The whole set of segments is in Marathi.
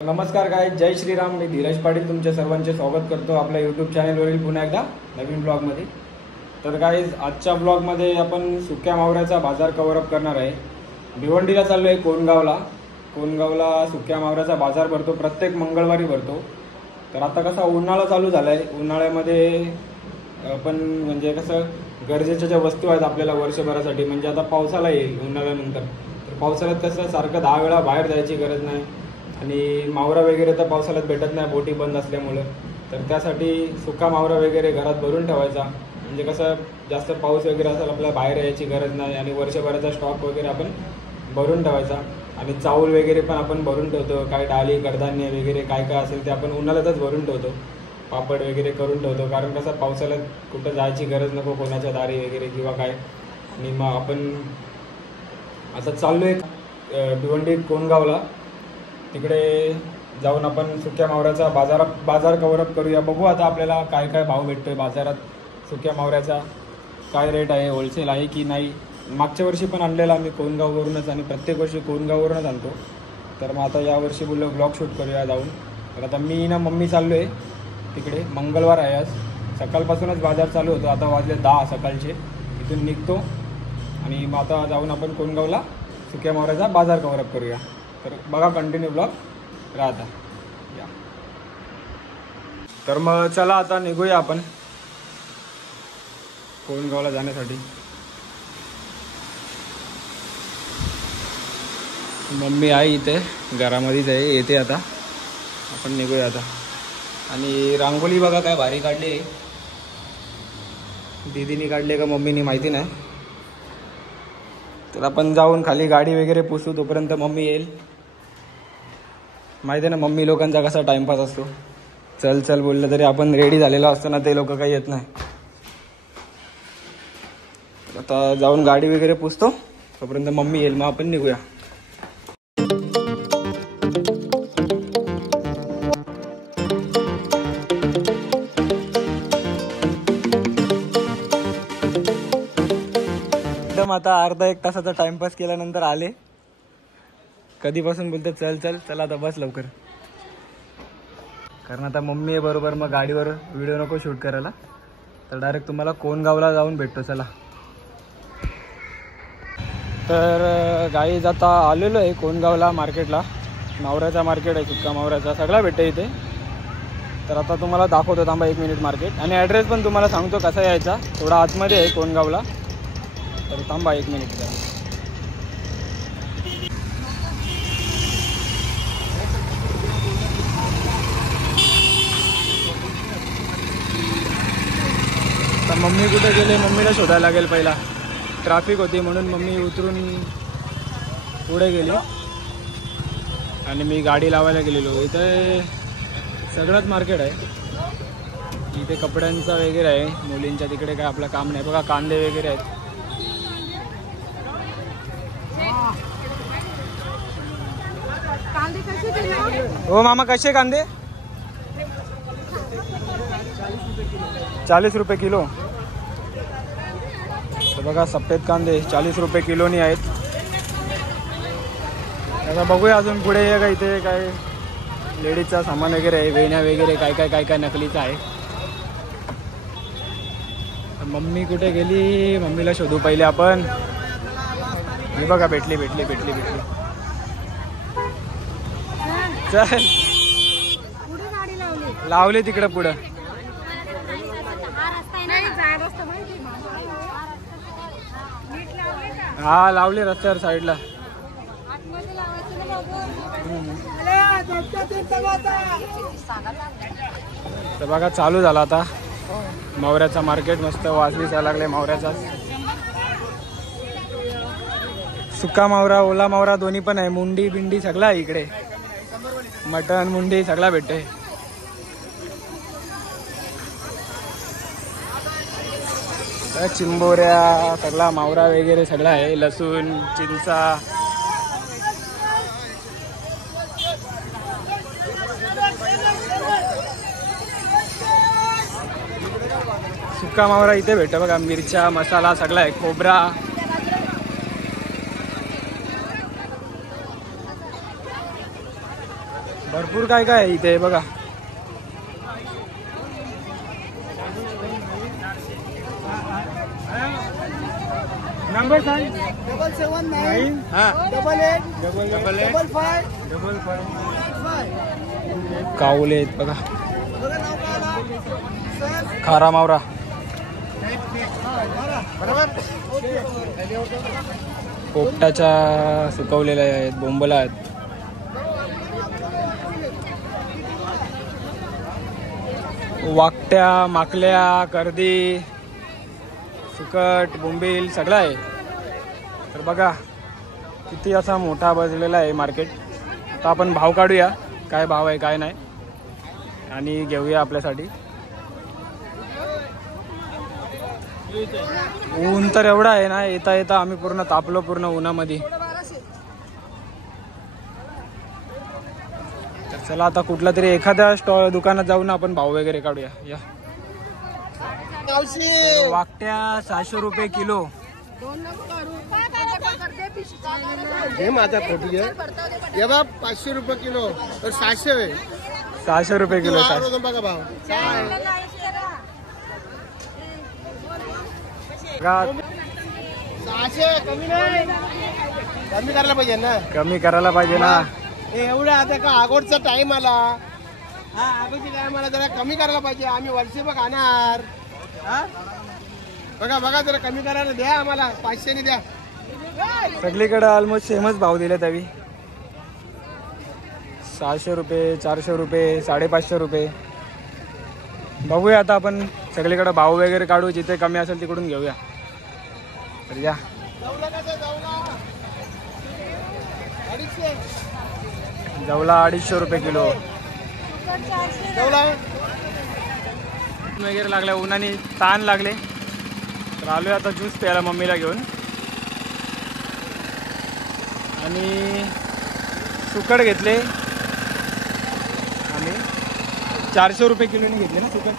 नमस्कार गाइस, जय श्रीराम. मी धीरज पाटील तुमच्या सर्वांचे स्वागत करतो आपल्या यूट्यूब चॅनलवरील पुन्हा एकदा नवीन ब्लॉगमध्ये. तर गाइस, आजच्या ब्लॉगमध्ये आपण सुक्या मावऱ्याचा बाजार कव्हरअप करणार आहे. भिवंडीला चाललो आहे कोणगावला सुक्या मावऱ्याचा बाजार भरतो, प्रत्येक मंगळवारी भरतो. तर आता कसा उन्हाळा चालू झाला आहे, उन्हाळ्यामध्ये आपण म्हणजे कसं गरजेच्या ज्या वस्तू आहेत आपल्याला वर्षभरासाठी, म्हणजे आता पावसाळा येईल उन्हाळ्यानंतर, तर पावसाळ्यात कसं सारखं 10 वेळा बाहेर जायची गरज नाही आणि मावरा वगैरे तर पावसाळ्यात भेटत नाही, बोटी बंद असल्यामुळं. तर त्यासाठी सुका मावरा वगैरे घरात भरून ठेवायचा, म्हणजे कसं जास्त पाऊस वगैरे असेल आपल्याला बाहेर यायची गरज नाही आणि वर्षभराचा स्टॉक वगैरे आपण भरून ठेवायचा. आणि चावल वगैरे पण आपण भरून ठेवतो, काय डाळी कडधान्य वगैरे काय काय असेल ते आपण उन्हाळ्यातच भरून ठेवतो, पापड वगैरे करून ठेवतो. कारण कसं पावसाळ्यात कुठं जायची गरज नको कोणाच्या दारी वगैरे किंवा काय. आणि मग आपण आता चाललो आहे भिवंडी कोणगावला, तिकडे जाऊन आपण सुक्या मावऱ्याचा बाजार कव्हरअप करूया. बघू आता आपल्याला काय काय भाव भेटतोय बाजारात, सुक्या मावऱ्याचा काय रेट आहे, होलसेल आहे की नाही. मागच्या वर्षी पण आणलेला आम्ही कोणगाववरूनच आणि प्रत्येक वर्षी कोणगाववरूनच आणतो. तर मग आता यावर्षी बोललो ब्लॉग शूट करूया जाऊन. तर आता मी ना मम्मी चाललो आहे तिकडे, मंगळवार आहे आज, सकाळपासूनच बाजार चालू होतो. आता वाजले 10 सकाळचे, इथून निघतो आणि मग आता जाऊन आपण कोणगावला सुक्या मावऱ्याचा बाजार कव्हरअप करूया. तर बघा, कंटिन्यू ब्लॉग राहता या. तर मग चला आता निघूया आपण कोणगावला जाण्यासाठी. मम्मी आहे इथे घरामध्येच आहे, येते आता, आपण निघूया आता. आणि रांगोळी बघा काय भारी काढली, दीदीने काढली का मम्मीने माहिती नाही. तर आपण जाऊन खाली गाडी वगैरे पुसू, तोपर्यंत मम्मी येईल. माहिती आहे ना मम्मी लोकांचा कसा टाइमपास असतो, चल चल बोललं तरी आपण रेडी झालेलो असतो ना, ते लोक काही येत नाही. आता जाऊन गाडी वगैरे पुसतो, तोपर्यंत मम्मी येईल, मग आपण निघूया. आता अर्धा एक तासाचा टाइमपास केल्यानंतर आले. कधीपासून बोलतो चल चल, चला आता बस लवकर, कारण आता मम्मी आहे बरोबर, मग गाडीवर व्हिडिओ नको शूट करायला. तर डायरेक्ट तुम्हाला कोणगावला जाऊन भेटतो, चला. तर गाईज आता आलेलो आहे कोणगावला मार्केटला. मावऱ्याचा मार्केट आहे, सुक्का मावऱ्याचा सगळा भेटते इथे. तर आता तुम्हाला दाखवतो, थांबा 1 मिनिट मार्केट, आणि ॲड्रेस पण तुम्हाला सांगतो कसा यायचा. थोडा आतमध्ये आहे कोणगावला, तर थांबा 1 मिनिट. तर मम्मी कुठे गेले, मम्मीला शोधायला लागेल पहिला. ट्रॅफिक होती म्हणून मम्मी उतरून पुढे गेली आणि मी गाडी लावायला गेलेलो. इथे सगळंच मार्केट आहे, इथे कपड्यांचा वगैरे आहे, मुलींच्या तिकडे काय आपलं काम नाही. बघा कांदे वगैरे आहेत. हो मामा, कसे कांदे? 40 रुपये किलो. तर बघा सफेद कांदे 40 रुपये किलोनी आहेत. आता बघूया अजून पुढे आहे का इथे काय लेडीजचा सामान वगैरे आहे, वेण्या वगैरे काय काय नकलीचं आहे. मम्मी कुठे गेली, मम्मीला शोधू पहिले आपण. मी बघा भेटली. चल, लावली तिकडे पुढं. हा लावली रस्त्यावर साईडला. तर बघा चालू झाला आता मावऱ्याचा मार्केट, मस्त वास दिसायला लागले मावऱ्याचा. सुका मावरा, ओला मावरा दोन्ही पण आहे, मुंडी बिंडी सगळं आहे इकडे, मटन मुंडी सगळा भेटते. चिंबोऱ्या सगळा मावरा वगैरे सगळा आहे, लसूण चिंचा. सुका मावरा इथे भेटतं बघा, मिरच्या मसाला सगळा आहे, खोबरा. भरपूर काय काय आहे इथे बघा. नंबर सांग. 779 88 कावले आहेत बघा. खारा मावरा पोपटाच्या सुकवलेल्या आहेत, बोंबला आहेत. वाकट्या, माकल्या, कर्दी, सुकट, बोंबील सगळं आहे. तर बघा किती असा मोठा बसलेला आहे मार्केट. आता आपण भाव काढूया, काय भाव आहे काय नाही, आणि घेऊया आपल्यासाठी. ऊन तर एवढा आहे ना, येता येता आम्ही पूर्ण तापलो पूर्ण उन्हामध्ये. तर चला आता कुठला तरी एखाद्या स्टॉल दुकानात जाऊन आपण भाव वगैरे काढूया. या वाकट्या 600 रुपये किलो. हे माझा फोटो घे. 500 रुपये किलो तर 600 600 रुपये किलो. बघा भाव. 600 कमी नाही, कमी करायला पाहिजे ना. कमी करायला पाहिजे ना. एवढं आता का अगोदरचा टाइम आला. हा अगोदरचा टाइम आला, जरा कमी करायला पाहिजे. आम्ही वर्षभर खाणार. बघा बघा जरा कमी करायला द्या आम्हाला. 500 ने द्या. सगळीकडे ऑलमोस्ट सेमच भाव दिले त्यावी. 600 रुपये, 400 रुपये, 550 रुपये. बघूया आता आपण सगळीकडे भाव वगैरे काढू, जिथे कमी असेल तिकडून घेऊया. तर या जवला 250 रुपये किलो. वगैरे लागल्या, उन्हाने ताण लागले, तर आलोय आता ज्यूस प्यायला मम्मीला घेऊन. आणि सुकट घेतले आम्ही 400 रुपये किलोने घेतले ना सुकट.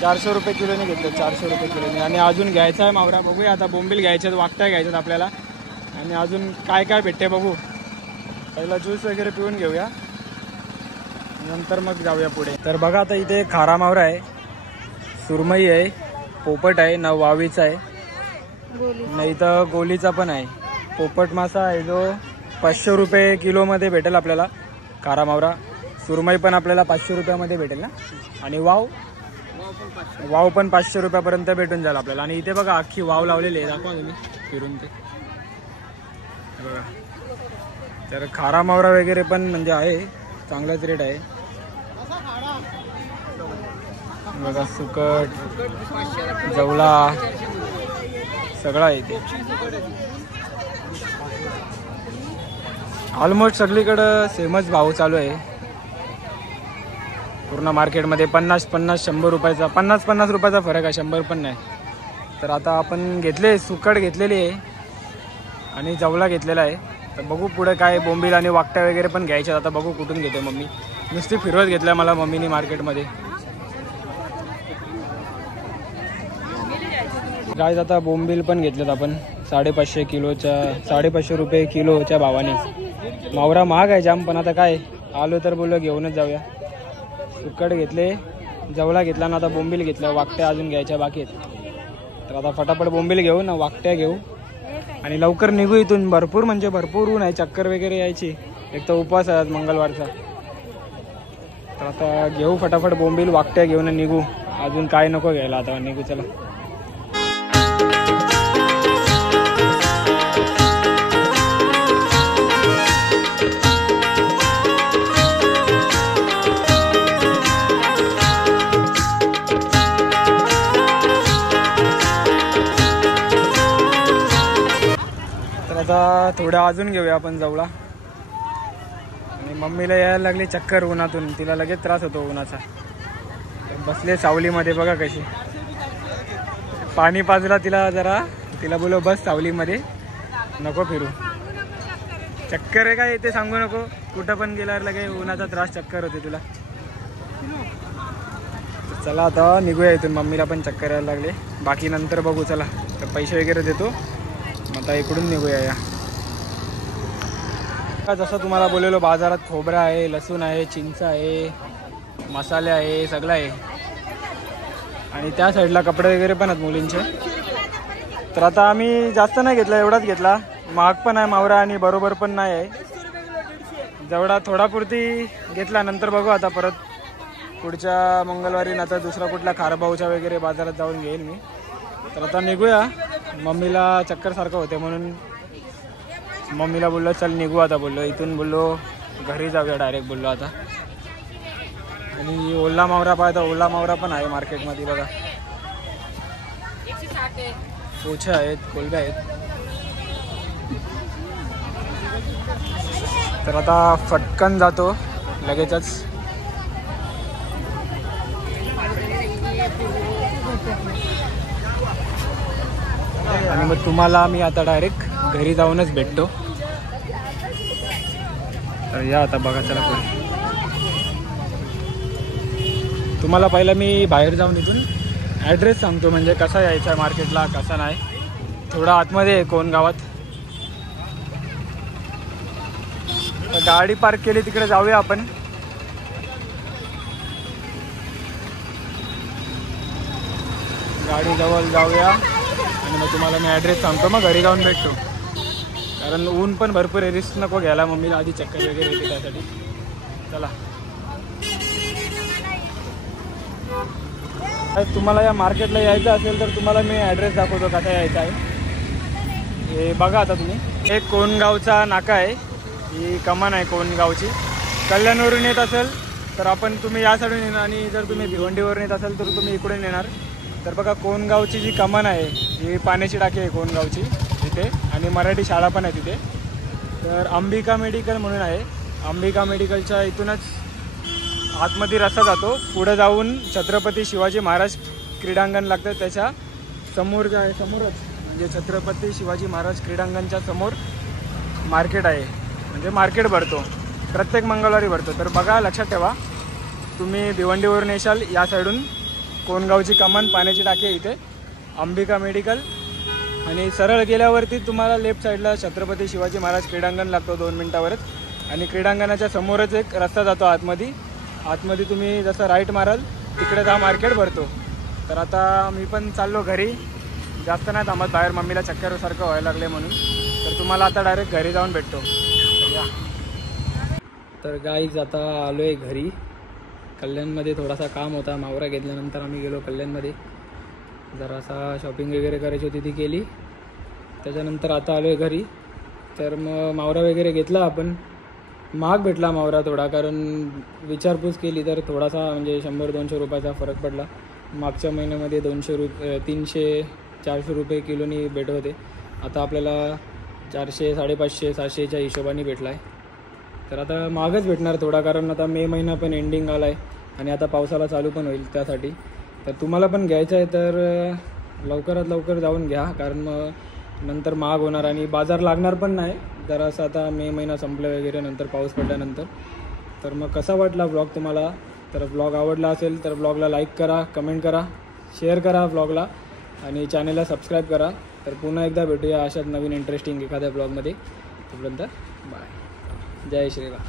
400 रुपये किलोने घेतले, 400 रुपये किलोने. आणि अजून घ्यायचा आहे मावरा. बघूया आता बोंबील घ्यायचे आहेत, वाकट्या घ्यायच्यात आपल्याला. आणि अजून काय काय भेटते बघू. पहिला ज्यूस वगैरे पिऊन घेऊया, नंतर मग जाऊया पुढे. तर बघा आता इथे खारा मावरा आहे, सुरमई आहे, पोपट आहे, न वावीचा आहे, नाही तर गोलीचा पण आहे. पोपट मासा आहे जो 500 रुपये किलोमध्ये भेटेल आपल्याला. खारा मावरा, सुरमई पण आपल्याला 500 रुपयामध्ये भेटेल ना. आणि वाव पण 500 रुपयापर्यंत भेटून जाईल आपल्याला. आणि इथे बघा अख्खी वाव लावलेली आहे, दाखवा तुम्ही फिरून ते बघा. तर खारा मावरा वगैरे पण म्हणजे आहे, चांगलाच रेट आहे बघा. सुकट, जवला सगळं आहे इथे. ऑलमोस्ट सगळीकडं सेमच भाव चालू आहे पूर्ण मार्केटमध्ये. 50-100 रुपयाचा, 50 रुपयाचा फरक आहे, 100 पण नाही. तर आता आपण घेतले, सुकट घेतलेली आहे आणि जवला घेतलेला आहे. तर बघू पुढे काय. बोंबील आणि वाकट्या वगैरे पण घ्यायच्या. आता बघू कुठून घेते मम्मी. नुसती फिरवत घेतल्या मला मम्मीने मार्केटमध्ये. काय आता बोंबील पण घेतलेत आपण 550 किलोच्या, 550 रुपये किलोच्या भावाने. मावरा महाग आहे जाम, पण आता काय आलो तर बोललो घेऊनच जाऊया. सुकट घेतले, जवला घेतला ना, आता बोंबील घेतला, वाकट्या अजून घ्यायच्या बाकी आहेत. तर आता फटाफट बोंबील घेऊ ना, वाकट्या घेऊ आणि लवकर निघू इथून. भरपूर म्हणजे भरपूर ऊन आहे, चक्कर वगैरे यायची. एक तर उपवास आहे मंगळवारचा. तर आता घेऊ फटाफट बोंबील, वाकट्या घेऊन निघू. अजून काय नको घ्यायला, आता निघू चला. आता थोडा अजून घेऊया आपण जवळा. आणि मम्मीला यायला लागली चक्कर उन्हातून, तिला लगेच त्रास होतो उन्हाचा. बसले सावलीमध्ये बघा कशी. पाणी पाजला तिला जरा, तिला बोलो बस सावलीमध्ये, नको फिरू. चक्कर आहे काय ते सांगू नको. कुठं पण गेल्यावर लगे उन्हाचा त्रास, चक्कर होते तुला. चला आता निघूया इथून. मम्मीला पण चक्कर यायला लागले, बाकी नंतर बघू. चला तर पैसे वगैरे देतो, आता इकडून निघूया. या जसं तुम्हाला बोललेलो बाजारात खोबरा आहे, लसूण आहे, चिंच आहे, मसाले आहे, सगळं आहे. आणि त्या साईडला कपडे वगैरे पण आहेत मुलींचे. तर आता आम्ही जास्त नाही घेतला, एवढाच घेतला. महाग पण आहे मावरा आणि बरोबर पण नाही आहे. जेवढा थोडापुरती घेतला, नंतर बघू आता परत पुढच्या मंगळवारी ना तर दुसरा कुठला खारभाऊच्या वगैरे बाजारात जाऊन घेईल मी. तर आता निघूया. मम्मीला चक्कर सारखं होते म्हणून मम्मीला बोललो चल निघू आता. बोललो इथून बोललो घरी जाऊया डायरेक्ट बोललो आता. आणि ओला मावरा पाहिजे, ओला मावरा पण आहे मार्केटमध्ये बघा. पोछे आहेत, कोलब्या आहेत. तर आता फटकन जातो लगेचच. आणि मग तुम्हाला मी आता डायरेक्ट घरी जाऊनच भेटतो. तर या आता बघा चला पुढे. तुम्हाला पहिला मी बाहेर जाऊन इथून ॲड्रेस सांगतो, म्हणजे कसा यायचा आहे मार्केटला, कसा नाही. थोडा आतमध्ये आहे कोण गावात. गाडी पार्क केली तिकडे जाऊया आपण. गाडी जवळ जाऊया आणि मग तुम्हाला मी ॲड्रेस सांगतो, मग घरी जाऊन भेटतो. कारण ऊन पण भरपूर आहे, रिस्क नको घ्यायला. मम्मीला आधी चक्कर वगैरे येते त्यासाठी. चला. तुम्हाला या मार्केटला यायचं असेल तर तुम्हाला मी ॲड्रेस दाखवतो कसा यायचा आहे. हे बघा आता तुम्ही, हे कोणगावचा नाका आहे. ही कमान आहे कोणगावची. कल्याणवरून येत असेल तर तुम्ही या साईडून येणार आणि जर तुम्ही भिवंडीवरून येत असेल तर तुम्ही इकडून येणार. तर बघा कोणगावची जी कमान आहे ही पाण्याची टाकी आहे कोणगावची तिथे. आणि मराठी शाळा पण आहे तिथे. तर अंबिका मेडिकल म्हणून आहे. अंबिका मेडिकलच्या इथूनच आतमध्ये रस्ता जातो. पुढे जाऊन छत्रपती शिवाजी महाराज क्रीडांगण लागतं, त्याच्या समोर जे आहे समोरच म्हणजे छत्रपती शिवाजी महाराज क्रीडांगणच्या समोर मार्केट आहे. म्हणजे मार्केट भरतो, प्रत्येक मंगळवारी भरतो. तर बघा लक्षात ठेवा, तुम्ही भिवंडीवरून येशाल या साईडून कोणगावची कमान पाण्याची टाकी आहे इथे अंबिका मेडिकल. आणि सरळ गेल्यावरती तुम्हाला लेफ्ट साईडला छत्रपती शिवाजी महाराज क्रीडांगण लागतो 2 मिनटावरच. आणि क्रीडांगणाच्या समोरच एक रस्ता जातो आतमध्ये. आतमध्ये तुम्ही जसं राईट माराल तिकडे हा मार्केट भरतो. तर आता मी पण चाललो घरी, जास्त नाही थांबत बाहेर, मम्मीला चक्करसारखं व्हायला लागले म्हणून. तर तुम्हाला आता डायरेक्ट घरी जाऊन भेटतो. या. तर गाईज आता आलो आहे घरी. कल्याणमध्ये थोडासा काम होता, मावरा घेतल्यानंतर आम्ही गेलो कल्याणमध्ये. जरासा शॉपिंग वगैरे करायची होती ती केली. त्याच्यानंतर आता आलो आहे घरी. तर मग मावरा वगैरे घेतला आपण. महाग भेटला मावरा थोडा, कारण विचारपूस केली तर थोडासा म्हणजे 100-200 रुपयाचा फरक पडला. मागच्या महिन्यामध्ये 300-400 रुपये किलोनी भेटत होते. आता आपल्याला 400, 550, 700च्या हिशोबाने भेटला आहे. तर आता महागच भेटणार थोडा, कारण आता मे महिना पण एंडिंग आला आहे आणि आता पावसाला चालू पण होईल त्यासाठी. तर तुम्हाला पण घ्यायचं आहे तर लवकरात लवकर जाऊन घ्या, कारण मग नंतर महाग होणार आणि बाजार लागणार पण नाही जरासं आता मे महिना संपलं वगैरे नंतर पाऊस पडल्यानंतर. तर मग कसा वाटला ब्लॉग तुम्हाला? तर ब्लॉग आवडला असेल तर ब्लॉगला लाईक करा, कमेंट करा, शेअर करा ब्लॉगला आणि चॅनलला सबस्क्राईब करा. तर पुन्हा एकदा भेटूया अशाच नवीन इंटरेस्टिंग एखाद्या ब्लॉगमध्ये. तोपर्यंत बाय. जय श्रीराम.